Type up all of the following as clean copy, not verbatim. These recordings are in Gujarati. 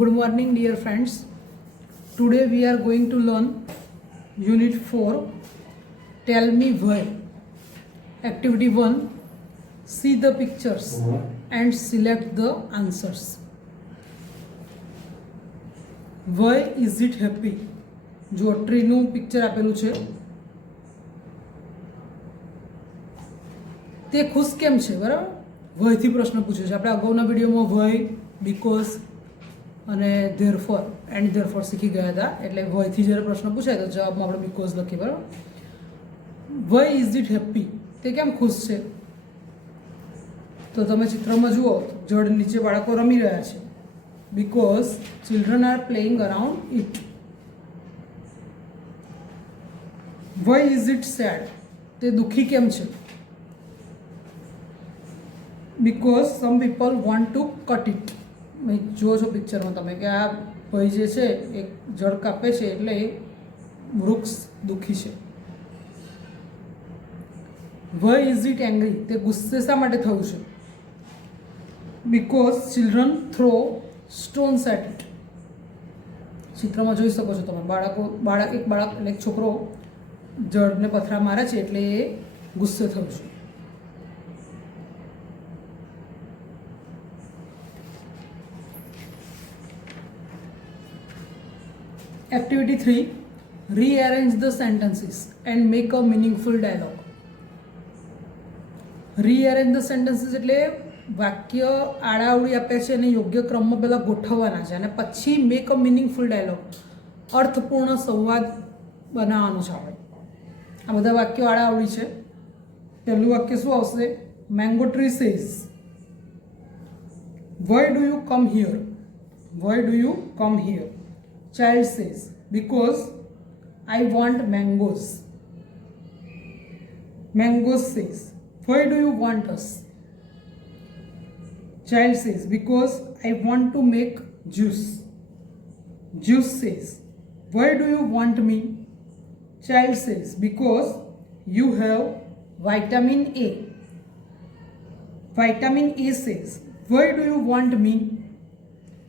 Good morning, dear friends. Today we are going to learn Unit 4. Tell me why. Activity 1. See the pictures and select the answers. Why is it happy? જો ટ્રીનું પિક્ચર આપેલું છે તે ખુશ કેમ છે, બરાબર? વયથી પ્રશ્ન પૂછે છે. આપણે અગાઉના વિડીયોમાં વય, બીકોઝ અને ધેરફોર એન્ડ ધેરફોર શીખી ગયા હતા. એટલે વયથી જ્યારે પ્રશ્ન પૂછાય તો જવાબમાં આપણે બીકોઝ લખીએ, બરાબર? વય ઇઝ ઇટ હેપી, તે કેમ ખુશ છે? તો તમે ચિત્રમાં જુઓ, જળ નીચે બાળકો રમી રહ્યા છે. Because children are playing around it. વય ઇઝ ઇટ સેડ, તે દુઃખી કેમ છે? Because some people want to cut it. જુઓ છો પિક્ચરમાં તમે કે આ ભાઈ જે છે એ જળ કાપે છે એટલે એ વૃક્ષ દુઃખી છે. વય ઇઝ ઇટ એંગ્રી, તે ગુસ્સે શા માટે થયું છે? Because children throw stones at it. ચિત્રમાં જોઈ શકો છો તમે, એક બાળક એટલે એક છોકરો જળને પથરા મારે છે એટલે એ ગુસ્સે થયું છે. Activity 3. Rearrange the sentences and make a meaningful dialogue. Rearrange the sentences એટલે વાક્ય આડાઅવળી આપ્યા છે અને યોગ્ય ક્રમમાં પહેલાં ગોઠવવાના છે અને પછી મેક અ મિનિંગફુલ ડાયલોગ, અર્થપૂર્ણ સંવાદ બનાવવાનું છે. આપણે આ બધા વાક્યો આડાઅવળી છે. પહેલું વાક્ય શું આવશે? Mango tree says, why do you come here? Why do you come here? Child says, because I want mangoes. Mangoes says, why do you want us? Child says, because I want to make juice. Juice says, why do you want me? Child says, because you have vitamin A. Vitamin A says, why do you want me?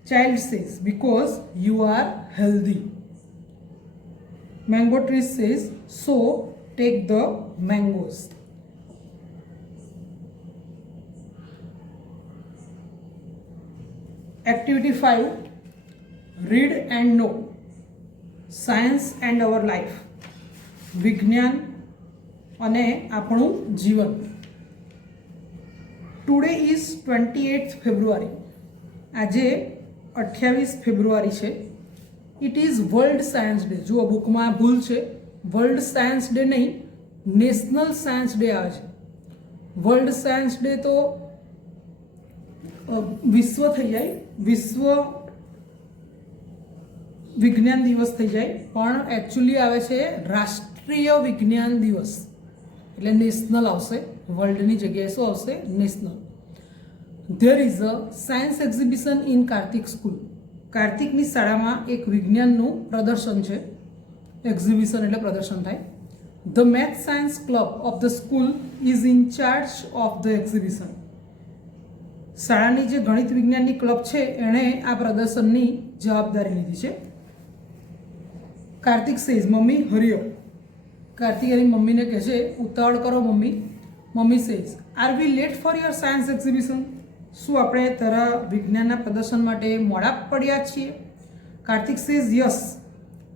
Child says, because you are healthy. Mango tree says, so take the mangoes. Activity 5. Read and know. Science and our life. વિજ્ઞાન અને આપણું જીવન. Today is 28th February. આજે 28 ફેબ્રુઆરી છે. It is world science day. જુઓ બુકમાં ભૂલ છે, વર્લ્ડ સાયન્સ ડે નહીં, નેશનલ સાયન્સ ડે આવે છે. વર્લ્ડ સાયન્સ ડે તો વિશ્વ થઈ જાય, વિશ્વ વિજ્ઞાન દિવસ થઈ જાય, પણ એકચ્યુઅલી આવે છે રાષ્ટ્રીય વિજ્ઞાન દિવસ. એટલે નેશનલ આવશે, વર્લ્ડની જગ્યાએ શું આવશે? National. There is a science exhibition in Karthik school. કાર્તિકની શાળામાં એક વિજ્ઞાનનું પ્રદર્શન છે. એક્ઝિબિશન એટલે પ્રદર્શન થાય. The math science club of the school is in charge of the exhibition. શાળાની જે ગણિત વિજ્ઞાનની ક્લબ છે એણે આ પ્રદર્શનની જવાબદારી લીધી છે. કાર્તિક સેઝ, મમ્મી હરિયો. કાર્તિક એની મમ્મીને કહે છે, ઉતાવળ કરો મમ્મી. મમ્મી says, are we late for your science exhibition? શું આપણે તારા વિજ્ઞાનના પ્રદર્શન માટે મોડા પડ્યા છીએ? Kartik says, yes,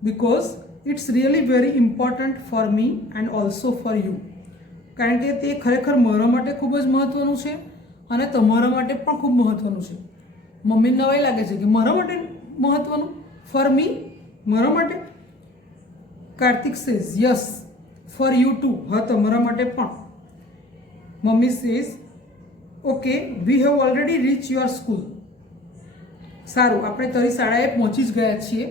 because it's really very important for me and also for you. કારણ કે તે ખરેખર મારા માટે ખૂબ જ મહત્ત્વનું છે અને તમારા માટે પણ ખૂબ મહત્ત્વનું છે. મમ્મીને નવાઈ લાગે છે કે મારા માટે મહત્ત્વનું, ફોર મી, મારા માટે. Kartik says, yes, for you too, હા તમારા માટે પણ. Mummy says, okay, we have already reach your school. સારું, આપણે તારી શાળાએ પહોંચી જ ગયા છીએ.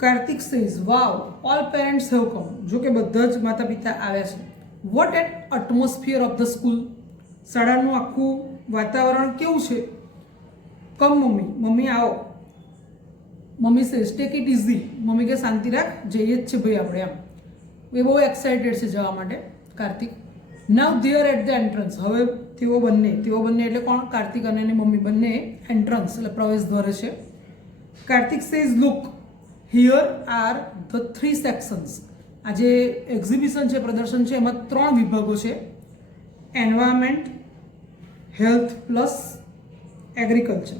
Kartik says, wow, all parents have come. જો કે બધા જ માતા પિતા આવ્યા છે. What at atmosphere of the school. શાળાનું આખું વાતાવરણ કેવું છે? કમ મમ્મી, મમ્મી આવો. Mummy says, take it easy. Mummy કે શાંતિ રાખ, જઈએ જ છે ભાઈ આપણે. એમ એ બહુ એક્સાઇટેડ છે જવા માટે. Kartik now they are at the entrance. હવે તેઓ બંને એટલે કોણ? કાર્તિક અને એની મમ્મી બંને એન્ટ્રન્સ એટલે પ્રવેશ દ્વારે છે. Kartik says look here are the 3 sections. આ જે એક્ઝિબિશન છે, પ્રદર્શન છે, એમાં 3 વિભાગો છે: environment, health plus agriculture.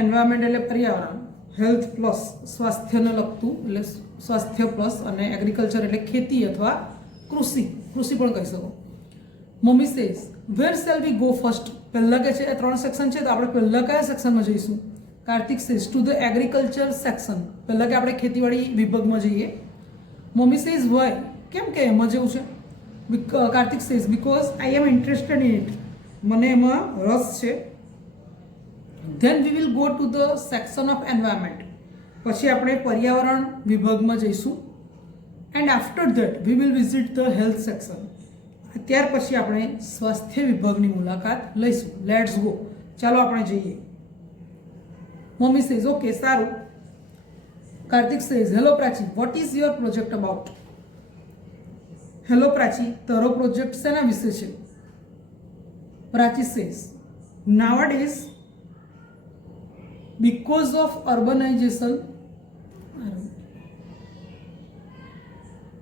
Environment એટલે પર્યાવરણ, હેલ્થ પ્લસ સ્વાસ્થ્યને લગતું એટલે સ્વાસ્થ્ય પ્લસ, અને એગ્રીકલ્ચર એટલે ખેતી અથવા કૃષિ પણ કહી શકો. Mummy says where shall we go first. પહેલાં કે છે 3 સેક્શન છે, તો આપણે પહેલાં કયા સેક્શનમાં જઈશું? Kartik says to the agriculture section. પહેલાં કે આપણે ખેતીવાડી વિભાગમાં જઈએ. Mummy says why. કેમ કે એમાં જેવું છે? Kartik says because I am interested in it. મને એમાં રસ છે. Then we will go to the section of environment. પછી આપણે પર્યાવરણ વિભાગમાં જઈશું. And after that we will visit the health section. ત્યાર પછી આપણે સ્વાસ્થ્ય વિભાગની મુલાકાત લઈશું. Let's go. ચાલો આપણે જઈએ. મમ્મી સેઝ ઓકે, સારું. Kartik says hello Prachi, what is your project about? Hello Prachi, તારો પ્રોજેક્ટ શેના વિશે છે? Prachi says nowadays because of urbanization.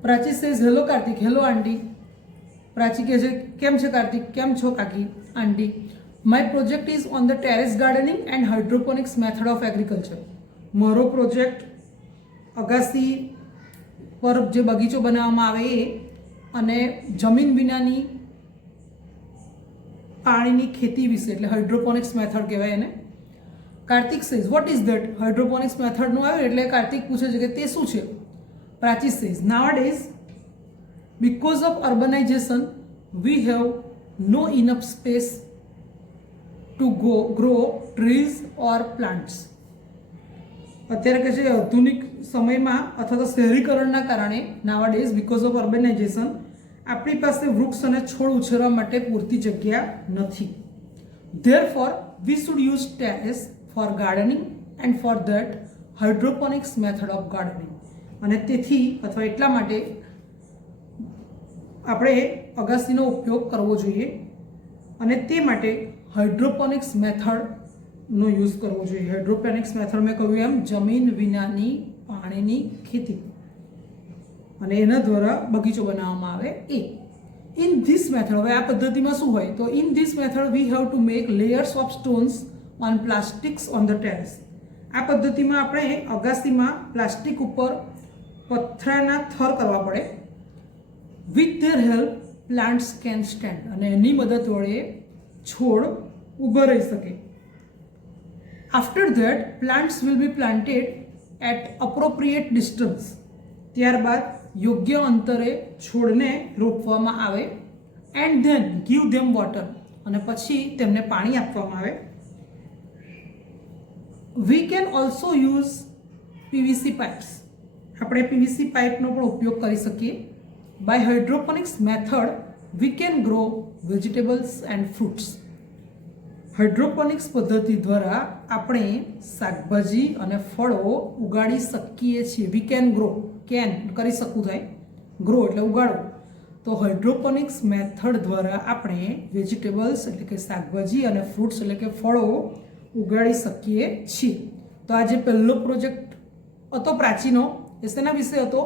Prachi says hello Kartik, hello aunty. Prachi કહે છે કેમ છે કાર્તિક, કેમ છો કાકી, aunty. My project is on the terrace gardening and hydroponics method of agriculture. મારો પ્રોજેક્ટ અગાસી પર જે બગીચો બનાવવામાં આવે એ અને જમીન વિનાની પાણીની ખેતી વિશે એટલે હાઇડ્રોપોનિક્સ મેથડ કહેવાય એને. Kartik says what is that? Hydroponics મેથડનું આવ્યું એટલે કાર્તિક પૂછે છે કે તે શું છે? Prachi says nowadays because of urbanisation we have no enough space to grow trees or plants. અત્યારે કે છે આધુનિક સમયમાં અથવા તો શહેરીકરણના કારણે નાવાડેઝ બીકોઝ ઓફ અર્બનાઇઝેશન આપણી પાસે વૃક્ષ અને છોડ ઉછેરવા માટે પૂરતી જગ્યા નથી. Therefore we should use terrace for gardening and for that hydroponics method of gardening. અને તેથી અથવા એટલા માટે આપણે અગાસીનો ઉપયોગ કરવો જોઈએ અને તે માટે હાઇડ્રોપોનિક્સ મેથડનો યુઝ કરવો જોઈએ. હાઇડ્રોપોનિક્સ મેથડ મેં કહ્યું એમ જમીન વિનાની પાણીની ખેતી અને એના દ્વારા બગીચો બનાવવામાં આવે એ. ઇન ધીસ મેથડ, હવે આ પદ્ધતિમાં શું હોય તો in this method we have to make layers of stones on plastics on the terrace. આ પદ્ધતિમાં આપણે અગાસીમાં પ્લાસ્ટિક ઉપર પથરાના થર કરવા પડે. With their help plants can stand. અને એની મદદ વડે છોડ ઊભા રહી શકે. After that plants will be planted at appropriate distance. ત્યારબાદ યોગ્ય અંતરે છોડને રોપવામાં આવે. And then give them water. અને પછી તેમને પાણી આપવામાં આવે. We can also use PVC pipes. આપણે પીવીસી પાઇપનો પણ ઉપયોગ કરી શકીએ. By hydroponics method we can grow vegetables and fruits. Hydroponics પદ્ધતિ દ્વારા આપણે શાકભાજી અને ફળો ઉગાડી શકીએ છીએ. વી કેન ગ્રો, કેન કરી શકવું થાય, ગ્રો એટલે ઉગાડવું. તો હાઇડ્રોપોનિક્સ મેથડ દ્વારા આપણે વેજીટેબલ્સ એટલે કે શાકભાજી અને ફ્રૂટ્સ એટલે કે ફળો ઉગાડી શકીએ છીએ. તો આ જે પહેલો પ્રોજેક્ટ હતો પ્રાચીનો એ શેના વિશે હતો?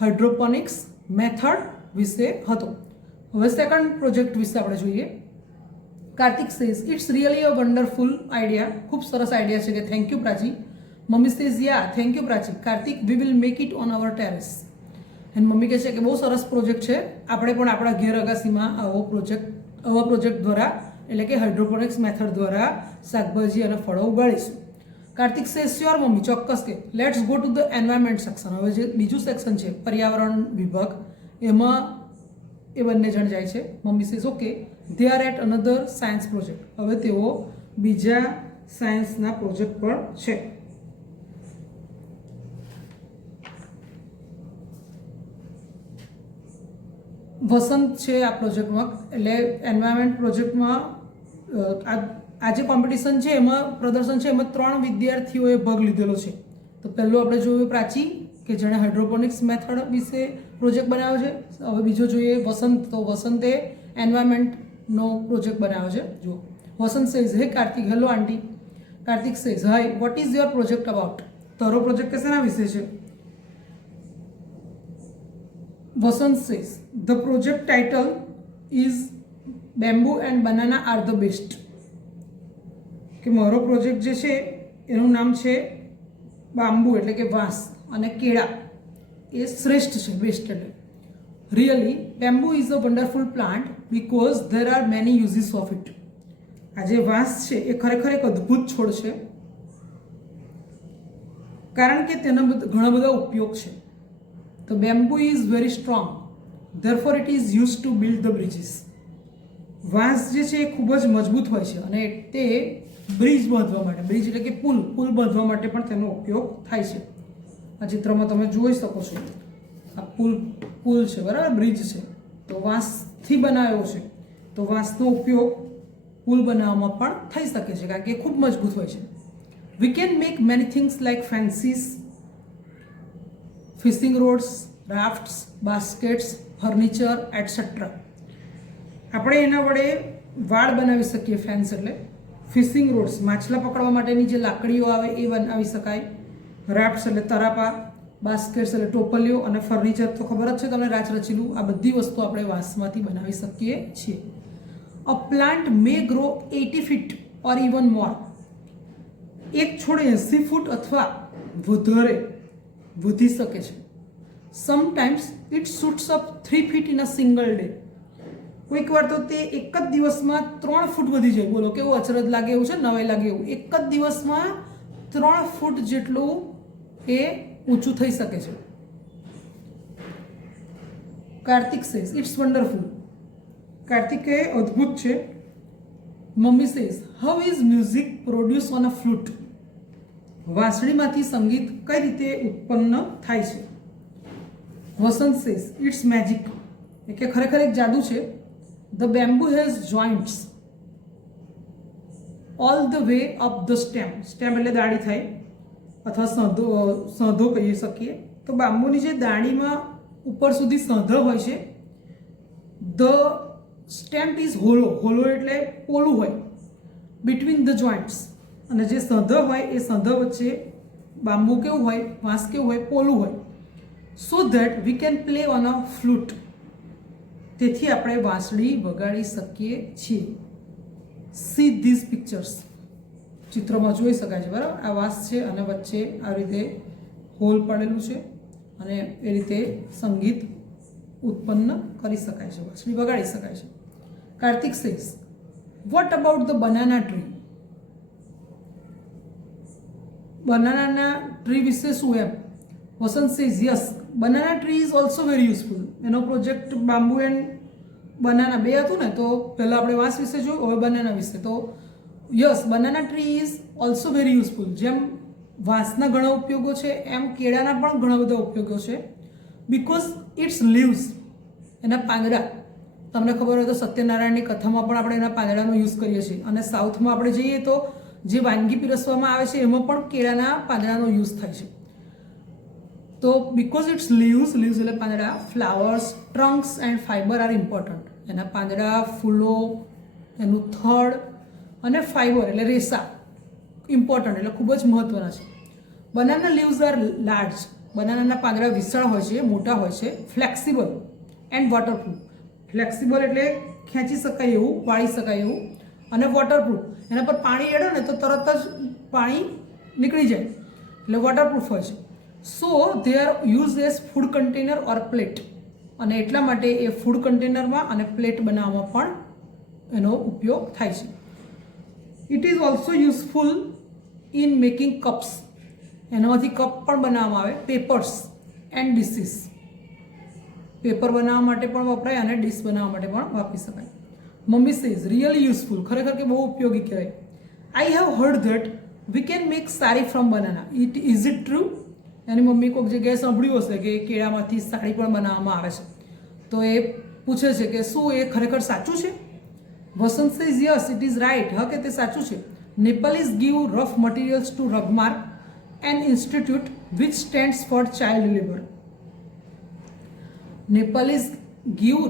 હાઇડ્રોપોનિક્સ મેથડ વિશે હતો. હવે સેકન્ડ પ્રોજેક્ટ વિશે આપણે જોઈએ. Kartik says it's really a wonderful idea. ખૂબ સરસ આઈડિયા છે કે thank you Prachi. Mummy says ya thank you Prachi. Kartik we will make it on our terrace. And mummy કહે છે કે બહુ સરસ પ્રોજેક્ટ છે, આપણે પણ આપણા ઘેર અગાસીમાં આવા પ્રોજેક્ટ દ્વારા એટલે કે હાઇડ્રોપોનિક્સ મેથડ દ્વારા શાકભાજી અને ફળો ઉગાડીશું. કાર્તિક સેઝ શ્યોર મમ્મી, ચોક્કસ કે. Let's go to the environment section. હવે જે બીજું સેક્શન છે પર્યાવરણ વિભાગ એમાં એ બંને જણ જાય છે. Mummy says okay. They are at another science project. હવે તેઓ બીજા સાયન્સના પ્રોજેક્ટ પર છે. વસંત છે આ પ્રોજેક્ટમાં એટલે એન્વાયરમેન્ટ પ્રોજેક્ટમાં આ જે કોમ્પિટિશન છે એમાં પ્રદર્શન છે એમાં 3 વિદ્યાર્થીઓએ ભાગ લીધેલો છે. તો પહેલું આપણે જોયું પ્રાચી, કે જેણે હાઇડ્રોપોનિક્સ મેથડ વિશે પ્રોજેક્ટ બનાવ્યો છે. હવે બીજો જોઈએ વસંત. તો વસંતે એન્વાયરમેન્ટનો પ્રોજેક્ટ બનાવ્યો છે. જુઓ, Vasant says, hey Kartik. Hello aunty. Kartik says, hi, what is your project about? તારો પ્રોજેક્ટ શેના વિશે છે? Vasant says, the project title is bamboo and banana are the best. કે મારો પ્રોજેક્ટ જે છે એનું નામ છે બાંબુ એટલે કે વાંસ અને કેળા એ શ્રેષ્ઠ છે, બેસ્ટ એટલે. Really bamboo is a wonderful plant because there are many uses of it. આ જે વાંસ છે એ ખરેખર એક અદ્ભુત છોડ છે કારણ કે તેના ઘણા બધા ઉપયોગ છે. તો bamboo is very strong, therefore it is use to build the bridges. વાંસ જે છે એ ખૂબ જ મજબૂત હોય છે અને તે બ્રિજ બાંધવા માટે, બ્રિજ એટલે કે પુલ બાંધવા માટે પણ તેનો ઉપયોગ થાય છે. આ ચિત્રમાં તમે જોઈ શકો છો, આ પુલ છે, બરાબર, બ્રિજ છે. તો વાંસથી બનાવ્યો છે. તો વાંસનો ઉપયોગ પુલ બનાવવામાં પણ થઈ શકે છે કારણ કે એ ખૂબ મજબૂત હોય છે. We can make many things like fences, fishing rods, rafts, baskets, furniture et cetera. આપણે એના વડે વાડ બનાવી શકીએ. ફેન્સ એટલે ફિશિંગ રોડ્સ, માછલા પકડવા માટેની જે લાકડીઓ આવે એ બનાવી શકાય. રાફ્ટ્સ એટલે તરાપા, બાસ્કેટ્સ એટલે ટોપલીઓ, અને ફર્નિચર તો ખબર જ છે તમને, રાચરચીલું. આ બધી વસ્તુ આપણે વાંસમાંથી બનાવી શકીએ છીએ. A plant May grow 80 feet or even more. એક છોડ 80 ફૂટ અથવા વધારે વધી શકે છે. Sometimes it shoots up 3 feet in a single day. કોઈક વાર તો તે એક જ દિવસમાં 3 ફૂટ વધી જાય. બોલો કેવું અચરજ લાગે એવું છે, નવાઈ લાગે એવું. એક જ દિવસમાં 3 ફૂટ જેટલું એ ઊંચું થઈ શકે છે. Kartik says, it's wonderful. Kartik એ અદ્ભુત છે. Mummy says, how is music produce on a flute? વાંસળીમાંથી સંગીત કઈ રીતે ઉત્પન્ન થાય છે? Vasant says, it's magic. કે ખરેખર એક જાદુ છે. The bamboo has joints all the way up the stem. Stem એટલે દાડી થાય અથવા સાંધો કહી શકીએ. તો બાંબુની જે દાડીમાં ઉપર સુધી સાંધો હોય છે. The stamp is hollow. Hollow એટલે પોલું હોય. બિટવીન ધ જોઇન્ટ્સ, અને જે સાંધો હોય એ સાંધા વચ્ચે બાંબુ કેવું હોય, વાંસ કેવું હોય, પોલું હોય. So that we can play on a flute. તેથી આપણે વાંસળી વગાડી શકીએ છીએ. See these pictures. ચિત્રમાં જોઈ શકાય છે, બરાબર. આ વાંસ છે અને વચ્ચે આ રીતે હોલ પડેલું છે અને એ રીતે સંગીત ઉત્પન્ન કરી શકાય છે, વાંસળી વગાડી શકાય છે. Kartik says, what about the banana tree? બનાનાના ટ્રી વિશે શું એમ? Vasant says, yes, banana tree is also very useful. એનો પ્રોજેક્ટ બાંબુ એન્ડ બનાના બે હતું ને, તો પહેલાં આપણે વાંસ વિશે જોયું, હવે બનાના વિશે. તો yes, banana tree is also very useful. જેમ વાંસના ઘણા ઉપયોગો છે એમ કેળાના પણ ઘણા બધા ઉપયોગો છે. બિકોઝ ઇટ્સ લીવ્સ, એના પાંદડા. તમને ખબર હોય તો સત્યનારાયણની કથામાં પણ આપણે એના પાંદડાનો યુઝ કરીએ છીએ. અને સાઉથમાં આપણે જઈએ તો જે વાનગી પીરસવામાં આવે છે એમાં પણ કેળાના પાંદડાનો યુઝ થાય છે. તો બિકોઝ ઇટ્સ લીવ્સ, લીવ્સ એટલે પાંદડા, flowers, trunks and fibre are important. એના પાંદડા, ફૂલો, એનું થડ અને ફાઇબર એટલે રેસા ઇમ્પોર્ટન્ટ એટલે ખૂબ જ મહત્વના છે. Banana leaves are large. બનાનાના પાંદડા વિશાળ હોય છે, મોટા હોય છે. Flexible and waterproof. ફ્લેક્સિબલ એટલે ખેંચી શકાય એવું, વાળી શકાય એવું. અને વોટરપ્રૂફ, એના પર પાણી એડો ને તો તરત જ પાણી નીકળી જાય એટલે વોટરપ્રૂફ હોય છે. So they are use as food container or plate. અને એટલા માટે એ ફૂડ કન્ટેનરમાં અને પ્લેટ બનાવવામાં પણ એનો ઉપયોગ થાય છે. It is also useful in making cups. એનામાંથી કપ પણ બનાવવામાં આવે. Papers and dishes. પેપર બનાવવા માટે પણ વપરાય અને ડીશ બનાવવા માટે પણ વાપરી શકાય. Mummy says, really useful. ખરેખર કે બહુ ઉપયોગી કહેવાય. I have heard that we can make sari from banana. Is it true? Any mummy કોઈક જગ્યાએ સાંભળ્યું હશે કે કેળામાંથી સાડી પણ બનાવવામાં આવે છે. તો એ પૂછે છે કે શું એ ખરેખર સાચું છે? Vasant says, yes, it is right. કે તે સાચું છે. Nepalese give rough materials to Rugmark an institute which stands for child labour. Nepalese give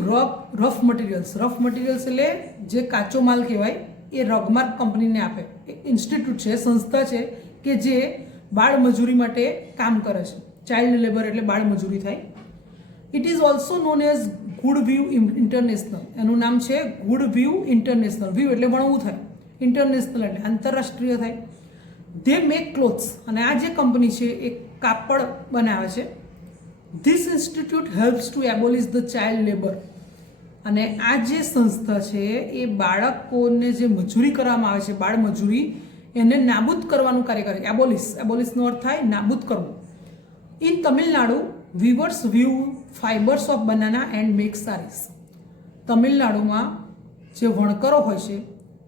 rough materials. Rough materials એટલે જે કાચો માલ કહેવાય એ રગમાર્ક કંપનીને આપે. એક ઇન્સ્ટિટ્યૂટ છે, સંસ્થા છે કે જે બાળ મજૂરી માટે કામ કરે છે. ચાઇલ્ડ લેબર એટલે બાળ મજૂરી થાય. It is also known as good view international. એનું નામ છે ગુડ વ્યૂ ઇન્ટરનેશનલ. વ્યૂ એટલે ભણવું થાય, ઇન્ટરનેશનલ એટલે આંતરરાષ્ટ્રીય થાય. ધે મેક ક્લોથ્સ, અને આ જે કંપની છે એ કાપડ બનાવે છે. This institute helps to abolish the child labour. અને આ જે સંસ્થા છે એ બાળકોને જે મજૂરી કરવામાં આવે છે, બાળ મજૂરી, એને નાબૂદ કરવાનું કાર્ય કરે. એબોલિશનો અર્થ થાય નાબૂદ કરવું. In Tamil Nadu weavers weave fibres of banana and make saris. તમિલનાડુમાં જે વણકરો હોય છે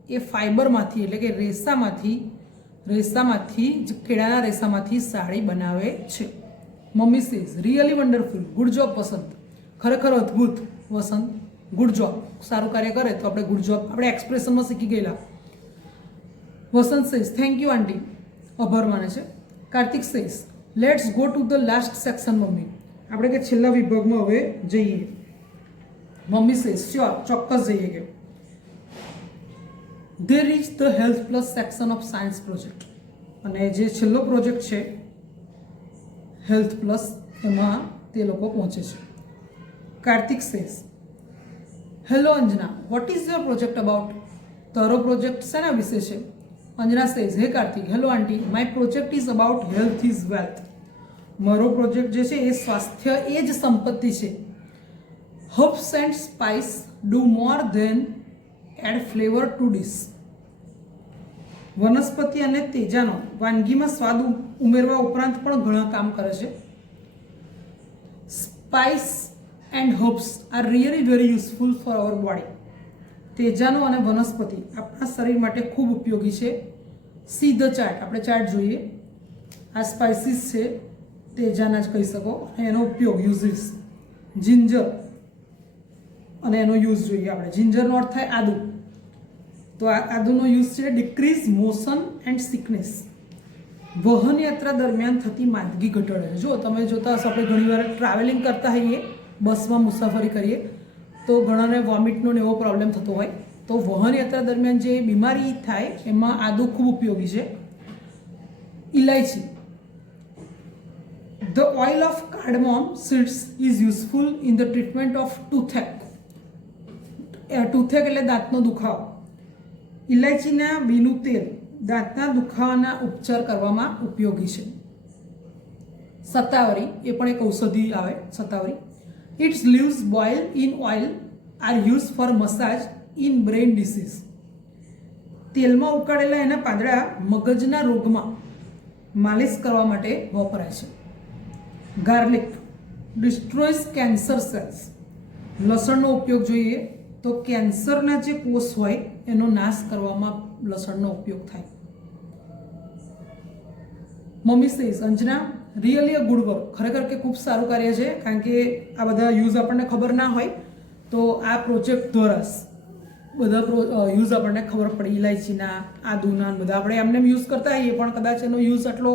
એ ફાઇબરમાંથી એટલે કે રેસામાંથી કેળાના રેસામાંથી સાડી બનાવે છે. Mummy says really wonderful, good job Vasant. ખરેખર અદ્ભુત વસંત, ગુડ જોબ. સારું કાર્ય કરે તો આપણે ગુડ જોબ આપણે એક્સપ્રેશનમાં શીખી ગયેલા. વસંત સેઝ થેન્ક યુ આંટી, આભાર માને છે. Kartik says let's go to the last section mummy. આપણે કે છેલ્લા વિભાગમાં હવે જઈએ. મમ્મી સેઝ શ્યોર, ચોક્કસ જઈએ. કે they reach the health plus section of science project. અને જે છેલ્લો પ્રોજેક્ટ છે હેલ્થ પ્લસ, એમાં તે લોકો પહોંચે છે. Kartik says hello Anjana, what is your project about. તારો પ્રોજેક્ટ શેના વિશે છે. Anjana says hey Kartik, hello aunty, my project is about health is wealth. મારો પ્રોજેક્ટ જે છે એ સ્વાસ્થ્ય એ જ સંપત્તિ છે. Herbs and spice do more than add flavour to dish. વનસ્પતિ અને તેજાનો વાનગીમાં સ્વાદ ઉમેરવા ઉપરાંત પણ ઘણા કામ કરે છે. Spice and herbs are really very useful for our body. તેજાનો અને વનસ્પતિ આપણા શરીર માટે ખૂબ ઉપયોગી છે. સી ધ ચાર્ટ, આપણે ચાર્ટ જોઈએ. આ સ્પાઇસીસ છે, તેજાના જ કહી શકો, અને એનો ઉપયોગ યુઝિસ. જિંજર અને એનો યુઝ જોઈએ આપણે. જિંજરનો અર્થ થાય આદુ, તો આ આદુનો યુઝ છે ડિક્રીઝ મોશન એન્ડ સિકનેસ. વહન યાત્રા દરમિયાન થતી માંદગી ઘટાડે છે. જો તમે જોતા હશો, આપણે ઘણીવાર ટ્રાવેલિંગ કરતા હોઈએ, બસમાં મુસાફરી કરીએ તો ઘણાને વોમિટનો ને એવો પ્રોબ્લેમ થતો હોય, તો વહન યાત્રા દરમિયાન જે બીમારી થાય એમાં આદુ ખૂબ ઉપયોગી છે. ઇલાયચી, the oil of cardamom seeds is useful in the treatment of toothache. Toothache એટલે દાંતનો દુખાવો. ઇલાયચીના બીનું તેલ દાંતના દુખાવાના ઉપચાર કરવામાં ઉપયોગી છે. સત્તાવરી, એ પણ એક ઔષધિ આવે સત્તાવરી. Its leaves boil in oil are use for massage in brain disease. તેલમાં ઉકાળેલા એના પાંદડા મગજના રોગમાં માલિશ કરવા માટે વપરાય છે. Garlic destroys cancer cells. લસણનો ઉપયોગ જોઈએ તો કેન્સરના જે કોષ હોય એનો નાશ કરવામાં લસણનો ઉપયોગ થાય. Mummy says Anjana really a good work. ખરેખર કે ખૂબ સારું કાર્ય છે, કારણ કે આ બધા યુઝ આપણને ખબર ના હોય તો આ પ્રોજેક્ટ દ્વારા બધા યુઝ આપણને ખબર પડે. ઇલાયચીના, આદુના બધા આપણે એમને યુઝ કરતા હોઈએ, પણ કદાચ એનો યુઝ આટલો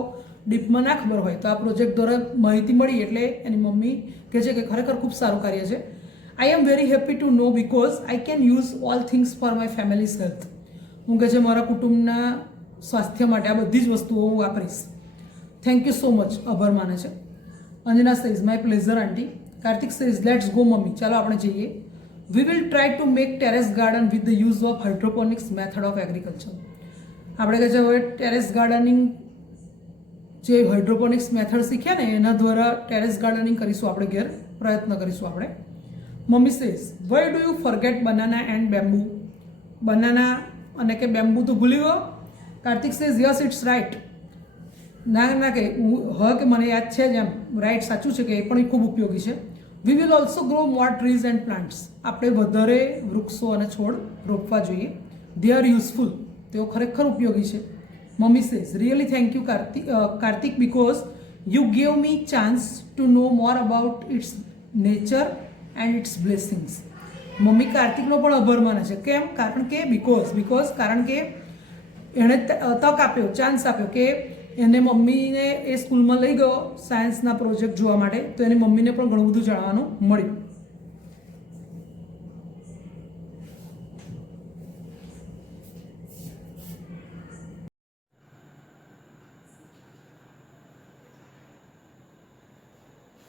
ડીપમાં ના ખબર હોય, તો આ પ્રોજેક્ટ દ્વારા માહિતી મળી એટલે એની મમ્મી કહે છે કે ખરેખર ખૂબ સારું કાર્ય છે. I am very happy to know because I can use all things for my family's health. હું કહે છે મારા કુટુંબના સ્વાસ્થ્ય માટે આ બધી જ વસ્તુઓ હું વાપરીશ. થેન્ક યુ સો મચ, આભાર માને છે. Anjana says my pleasure aunty. Kartik says let's go mummy, ચાલો આપણે જઈએ. We will try to make terrace garden with the use of hydroponics method of agriculture. આપણે કહે છે હવે ટેરેસ ગાર્ડનિંગ, જે હાઇડ્રોપોનિક્સ મેથડ શીખ્યા ને એના દ્વારા ટેરેસ ગાર્ડનિંગ કરીશું આપણે ઘેર, પ્રયત્ન કરીશું આપણે. Mummy says why do you forget banana and bamboo. Banana અને કે બેમ્બુ તો ભૂલી ગયો. Kartik says yes it's right. ના કે હા કે મને યાદ છે જ એમ. રાઇટ, સાચું છે કે એ પણ ખૂબ ઉપયોગી છે. We will also grow more trees and plants. આપણે વધારે વૃક્ષો અને છોડ રોપવા જોઈએ. દે આર યુઝફુલ, તેઓ ખરેખર ઉપયોગી છે. Mummy says really thank you Kartik because you gave me chance to know more about its nature and its blessings. મમ્મી કાર્તિકનો પણ આભાર માને છે. કેમ? કારણ કે કારણ કે એણે તક આપ્યો, ચાન્સ આપ્યો કે એને મમ્મીને એ સ્કૂલમાં લઈ ગયો સાયન્સના પ્રોજેક્ટ જોવા માટે, તો એની મમ્મીને પણ ઘણું બધું જાણવાનું મળ્યું.